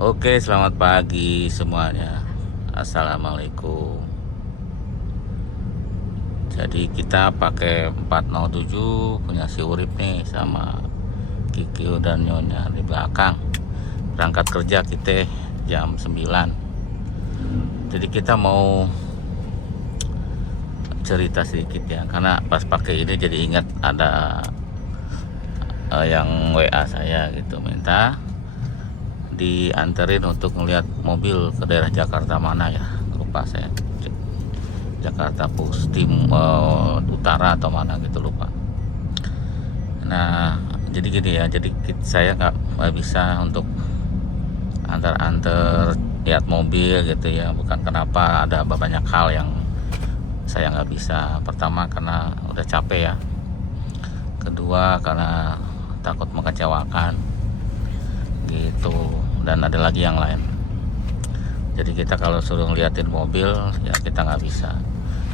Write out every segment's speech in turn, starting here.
Oke, selamat pagi semuanya. Assalamualaikum. Jadi kita pakai 407 punya si Urip nih sama Kikio dan Nyonya di belakang. Berangkat kerja kita jam 9. Jadi kita mau cerita sedikit ya, karena pas pakai ini jadi ingat ada yang WA saya gitu, minta dianterin untuk melihat mobil ke daerah Jakarta mana ya, lupa saya. Jakarta Pustim Utara atau mana gitu, lupa. Nah jadi gini ya, jadi saya nggak bisa untuk antar lihat mobil gitu ya, bukan kenapa, ada banyak hal yang saya nggak bisa. Pertama karena udah capek ya, kedua karena takut mengecewakan gitu, dan ada lagi yang lain. Jadi kita kalau suruh ngeliatin mobil ya kita nggak bisa,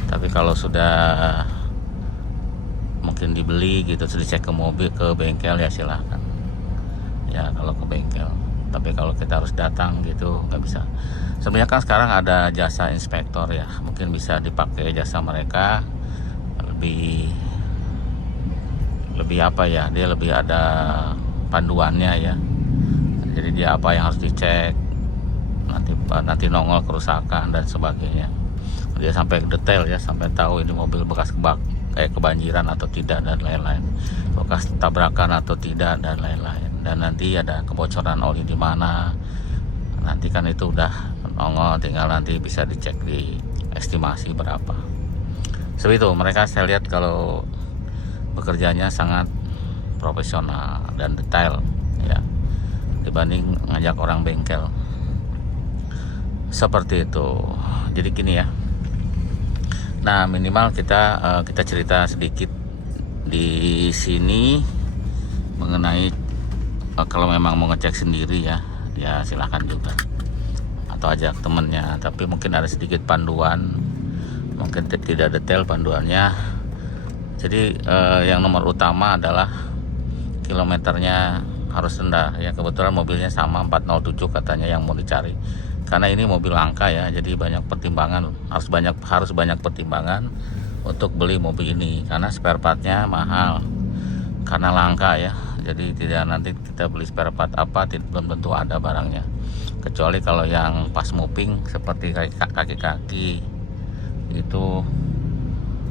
tapi kalau sudah mungkin dibeli gitu, sudah dicek ke mobil ke bengkel ya silahkan ya kalau ke bengkel. Tapi kalau kita harus datang gitu nggak bisa. Sebenarnya kan sekarang ada jasa inspektor ya, mungkin bisa dipakai jasa mereka, lebih apa ya, dia lebih ada panduannya ya. Jadi dia apa yang harus dicek, nanti nongol kerusakan dan sebagainya. Dia sampai detail ya, sampai tahu ini mobil bekas kayak kebanjiran atau tidak dan lain-lain, bekas tabrakan atau tidak dan lain-lain. Dan nanti ada kebocoran oli di mana, nanti kan itu udah nongol, tinggal nanti bisa dicek di estimasi berapa. Seperti itu, mereka saya lihat kalau bekerjanya sangat profesional dan detail ya, dibanding ngajak orang bengkel seperti itu. Jadi gini ya, nah minimal kita cerita sedikit di sini mengenai kalau memang mau ngecek sendiri ya silahkan juga, atau ajak temennya. Tapi mungkin ada sedikit panduan, mungkin tidak detail panduannya. Jadi yang nomor utama adalah kilometernya harus rendah ya. Kebetulan mobilnya sama 407 katanya yang mau dicari, karena ini mobil langka ya, jadi banyak pertimbangan, harus banyak pertimbangan untuk beli mobil ini, karena spare partnya mahal karena langka ya. Jadi tidak, nanti kita beli spare part apa belum tentu ada barangnya, kecuali kalau yang pas moving seperti kaki-kaki itu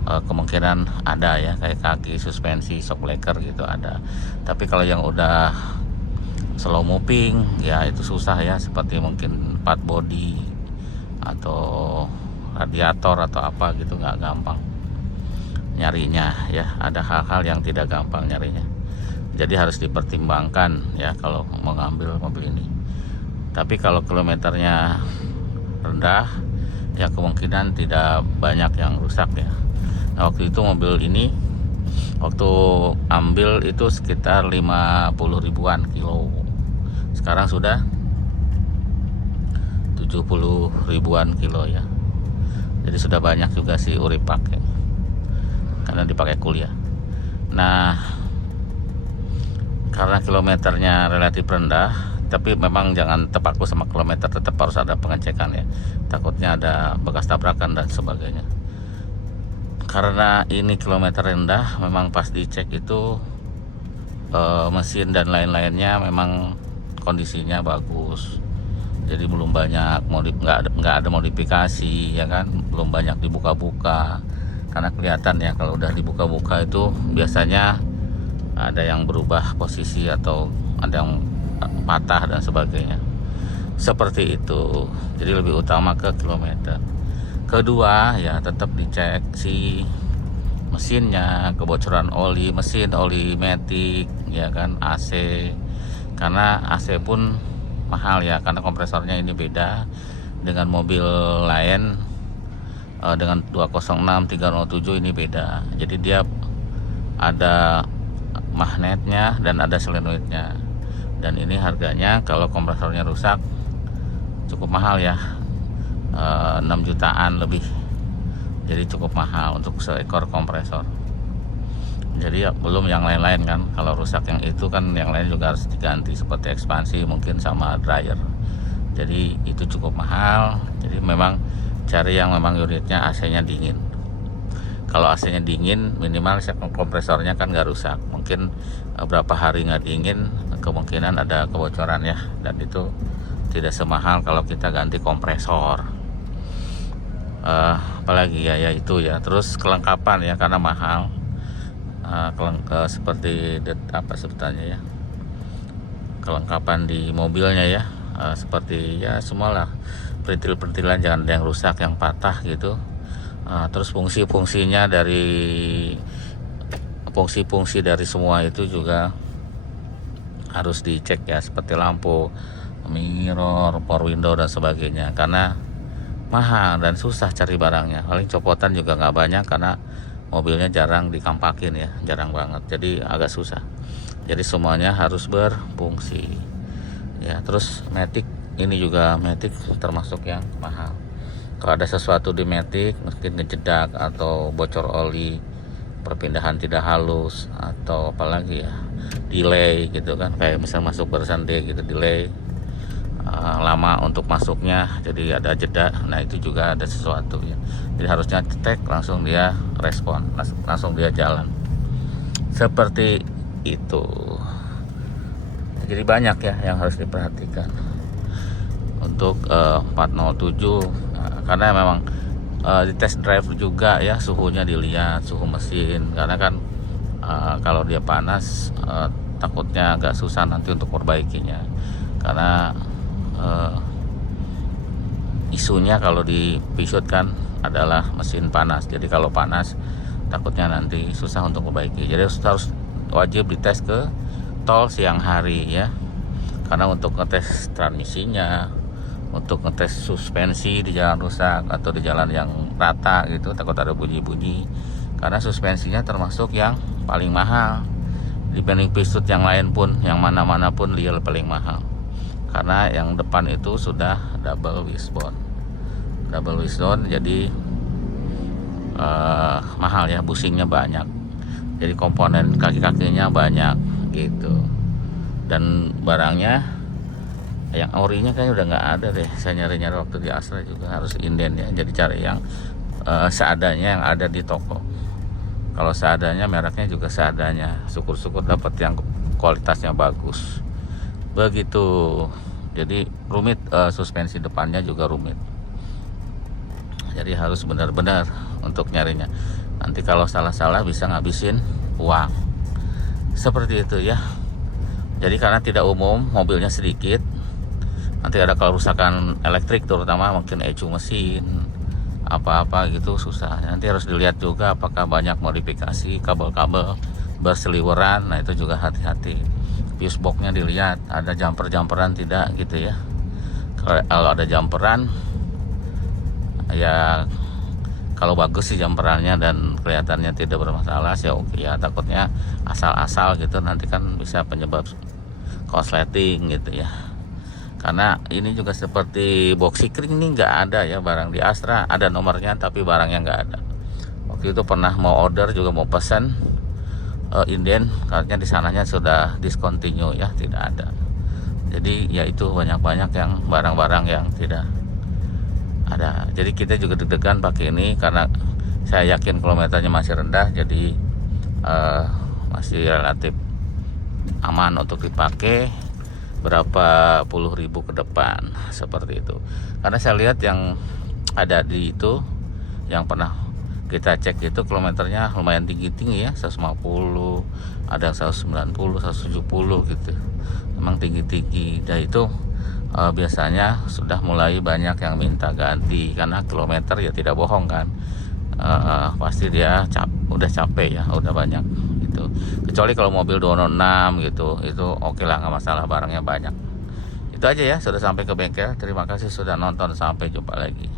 kemungkinan ada ya, kayak kaki, suspensi, shock breaker gitu ada. Tapi kalau yang udah slow moving ya itu susah ya, seperti mungkin part body atau radiator atau apa gitu, nggak gampang nyarinya ya. Ada hal-hal yang tidak gampang nyarinya, jadi harus dipertimbangkan ya kalau mau ngambil mobil ini. Tapi kalau kilometernya rendah ya kemungkinan tidak banyak yang rusak ya. Nah, waktu itu mobil ini waktu ambil itu sekitar 50 ribuan kilo, sekarang sudah 70 ribuan kilo ya. Jadi sudah banyak juga si Urip pakai, karena dipakai kuliah. Nah karena kilometernya relatif rendah, tapi memang jangan terpaku sama kilometer, tetap harus ada pengecekan ya, takutnya ada bekas tabrakan dan sebagainya. Karena ini kilometer rendah, memang pas dicek itu mesin dan lain-lainnya memang kondisinya bagus. Jadi belum banyak nggak ada modifikasi ya kan, belum banyak dibuka-buka. Karena kelihatan ya kalau udah dibuka-buka itu biasanya ada yang berubah posisi atau ada yang patah dan sebagainya. Seperti itu. Jadi lebih utama ke kilometer. Kedua ya tetap dicek si mesinnya, kebocoran oli mesin, oli matic ya kan, AC. Karena AC pun mahal ya, karena kompresornya ini beda dengan mobil lain, dengan 206 307 ini beda. Jadi dia ada magnetnya dan ada solenoidnya, dan ini harganya kalau kompresornya rusak cukup mahal ya, 6 jutaan lebih. Jadi cukup mahal untuk seekor kompresor. Jadi ya, belum yang lain-lain kan, kalau rusak yang itu kan yang lain juga harus diganti, seperti ekspansi mungkin sama dryer jadi itu cukup mahal. Jadi memang cari yang memang unitnya AC-nya dingin. Kalau AC-nya dingin, minimal kompresornya kan nggak rusak. Mungkin berapa hari nggak dingin, kemungkinan ada kebocoran ya, dan itu tidak semahal kalau kita ganti kompresor. Apalagi ya itu ya. Terus kelengkapan ya, karena mahal. Seperti apa sebutannya ya, kelengkapan di mobilnya ya, seperti ya semualah, perintil-perintilan jangan ada yang rusak, yang patah gitu. Terus fungsi-fungsinya dari semua itu juga harus dicek ya, seperti lampu, mirror, power window dan sebagainya, karena mahal dan susah cari barangnya. Paling copotan juga nggak banyak karena mobilnya jarang dikampakin ya, jarang banget, jadi agak susah. Jadi semuanya harus berfungsi ya. Terus matic ini juga, matic termasuk yang mahal. Kalau ada sesuatu di matic, mungkin ngejedak atau bocor oli, perpindahan tidak halus, atau apalagi ya, delay gitu kan, kayak misal masuk barisan D gitu, delay lama untuk masuknya, jadi ada jeda. Nah itu juga ada sesuatu ya, jadi harusnya cetek langsung dia respon, langsung dia jalan, seperti itu. Jadi banyak ya yang harus diperhatikan untuk 407. Karena memang di test drive juga ya, suhunya dilihat, suhu mesin, karena kan kalau dia panas takutnya agak susah nanti untuk perbaikinya, karena isunya kalau di Peugeot kan adalah mesin panas. Jadi kalau panas takutnya nanti susah untuk memperbaiki. Jadi harus wajib dites ke tol siang hari ya, karena untuk ngetes transmisinya, untuk ngetes suspensi di jalan rusak atau di jalan yang rata gitu, takut ada bunyi-bunyi, karena suspensinya termasuk yang paling mahal dibanding Peugeot yang lain pun, yang mana-mana pun dia paling mahal, karena yang depan itu sudah double wishbone, jadi mahal ya, bushingnya banyak, jadi komponen kaki-kakinya banyak gitu. Dan barangnya yang orinya kayaknya udah nggak ada deh, saya nyari-nyari waktu di Astra juga, harus inden ya, jadi cari yang seadanya yang ada di toko. Kalau seadanya, mereknya juga seadanya, syukur-syukur dapat yang kualitasnya bagus begitu. Jadi rumit, suspensi depannya juga rumit, jadi harus benar-benar untuk nyarinya. Nanti kalau salah-salah bisa ngabisin uang, seperti itu ya. Jadi karena tidak umum, mobilnya sedikit, nanti ada kerusakan elektrik, terutama mungkin ECU mesin, apa-apa gitu susah. Nanti harus dilihat juga apakah banyak modifikasi, kabel-kabel berseliweran. Nah itu juga hati-hati. Fuse boxnya dilihat, ada jumper-jumperan tidak gitu ya. Kalau ada jumperan ya, kalau bagus sih jumperannya dan kelihatannya tidak bermasalah sih oke ya. Takutnya asal-asal gitu, nanti kan bisa penyebab korsleting gitu ya. Karena ini juga seperti boxy kring, ini nggak ada ya barang di Astra, ada nomornya tapi barangnya nggak ada. Waktu itu pernah mau order juga, mau pesan inden, karena di sananya sudah discontinue ya, tidak ada. Jadi ya itu banyak-banyak yang barang-barang yang tidak ada. Jadi kita juga deg-degan pakai ini, karena saya yakin kilometernya masih rendah, jadi masih relatif aman untuk dipakai berapa puluh ribu ke depan, seperti itu. Karena saya lihat yang ada di itu, yang pernah kita cek itu kilometernya lumayan tinggi-tinggi ya, 150, ada 190, 170 gitu, memang tinggi-tinggi. Dan itu biasanya sudah mulai banyak yang minta ganti, karena kilometer ya tidak bohong kan, pasti dia udah capek ya, udah banyak gitu. Kecuali kalau mobil 206 gitu, itu oke lah, nggak masalah, barangnya banyak. Itu aja ya, sudah sampai ke bengkel. Terima kasih sudah nonton, sampai jumpa lagi.